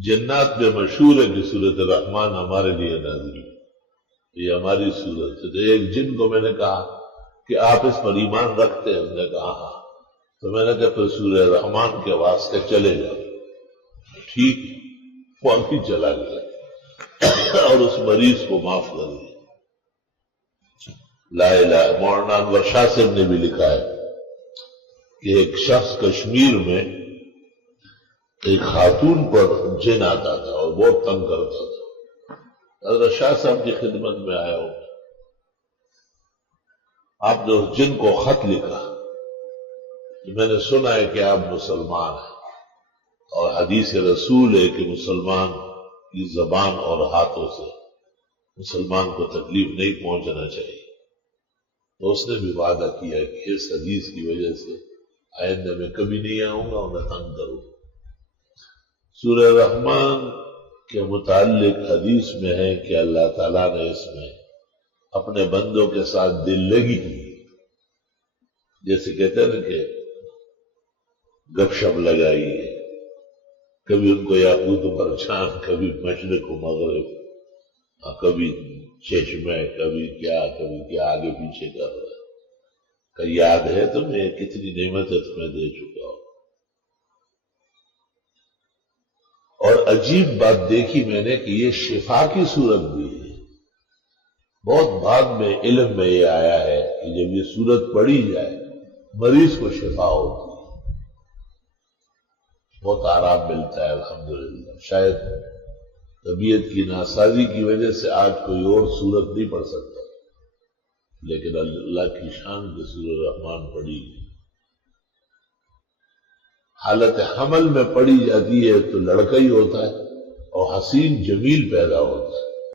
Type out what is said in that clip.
جنات میں مشہور ہے کہ سورۃ الرحمن ہمارے لیے نازل ہے، یہ ہماری سورت ہے۔ تو ایک جن کو میں نے کہا کہ آپ اس پر ایمان رکھتے ہیں؟ اس نے کہا ہاں۔ تو میں نے کہا پھر سورہ رحمان کے واسطے چلے جاؤ۔ ٹھیک، وہ ابھی چلا گیا اور اس مریض کو معاف کر دیا۔ لا الہ۔ مولانا انور شاہ صاحب نے بھی لکھا ہے کہ ایک شخص کشمیر میں ایک خاتون پر جن آتا تھا اور بہت تنگ کرتا تھا۔ حضرت شاہ صاحب کی خدمت میں آیا ہوں، آپ نے اس جن کو خط لکھا کہ میں نے سنا ہے کہ آپ مسلمان ہیں اور حدیث رسول ہے کہ مسلمان کی زبان اور ہاتھوں سے مسلمان کو تکلیف نہیں پہنچنا چاہیے۔ تو اس نے بھی وعدہ کیا کہ اس حدیث کی وجہ سے آئندہ میں کبھی نہیں آؤں گا اور نہ تنگ کروں گا۔ سورہ رحمان کے متعلق حدیث میں ہے کہ اللہ تعالیٰ نے اس میں اپنے بندوں کے ساتھ دل لگی کی، جیسے کہتے ہیں نا کہ گپ شپ لگائی ہے، کبھی ان کو یاقوت پر چاند، کبھی مشرق و مغرب، کبھی چشمے، کبھی کیا آگے پیچھے کر رہا ہے کہ یاد ہے تمہیں کتنی نعمتیں تمہیں دے چکا ہوں۔ اور عجیب بات دیکھی میں نے کہ یہ شفا کی صورت بھی ہے۔ بہت بعد میں علم میں یہ آیا ہے کہ جب یہ صورت پڑھی جائے مریض کو شفا ہوتی ہے، بہت آرام ملتا ہے الحمدللہ۔ شاید طبیعت کی ناسازی کی وجہ سے آج کوئی اور صورت نہیں پڑھ سکتا، لیکن اللہ کی شان کے سورہ رحمان پڑھی گئی۔ حالت حمل میں پڑھی جاتی ہے تو لڑکا ہی ہوتا ہے اور حسین جمیل پیدا ہوتا ہے،